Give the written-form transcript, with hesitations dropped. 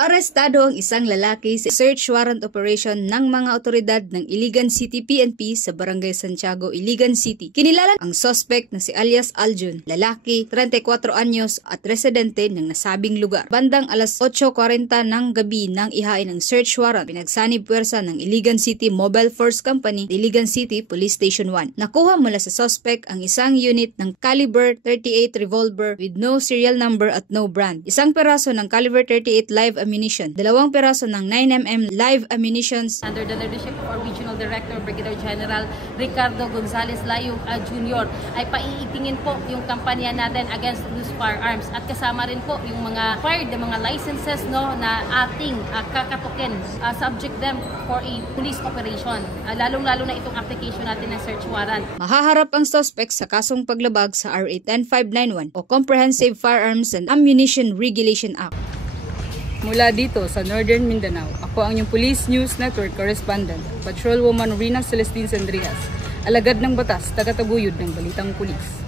Arestado ang isang lalaki sa search warrant operation ng mga otoridad ng Iligan City PNP sa Barangay Santiago, Iligan City. Kinilala ang suspect na si alias Aljun, lalaki, 34 anyos at residente ng nasabing lugar. Bandang alas 8:40 ng gabi nang ihain ang search warrant, pinagsanib puwersa ng Iligan City Mobile Force Company, Iligan City Police Station 1. Nakuha mula sa suspect ang isang unit ng caliber 38 revolver with no serial number at no brand, isang peraso ng caliber 38 live ammunition, 2 peraso ng 9mm live ammunitions. Under the leadership of our Regional Director, Brigadier General Ricardo Gonzales Layo Jr. ay paiitingin po yung kampanya natin against loose firearms at kasama rin po yung mga fired, mga licenses na ating kakatukin, subject them for a police operation. Lalong-lalo na itong application natin ng search warrant. Mahaharap ang suspect sa kasong paglabag sa RA 10591 o Comprehensive Firearms and Ammunition Regulation Act. Mula dito sa Northern Mindanao, ako ang inyong Police News Network Correspondent, Patrolwoman Rina Celestine Sandrias, alagad ng batas, tagataguyod ng Balitang Pulis.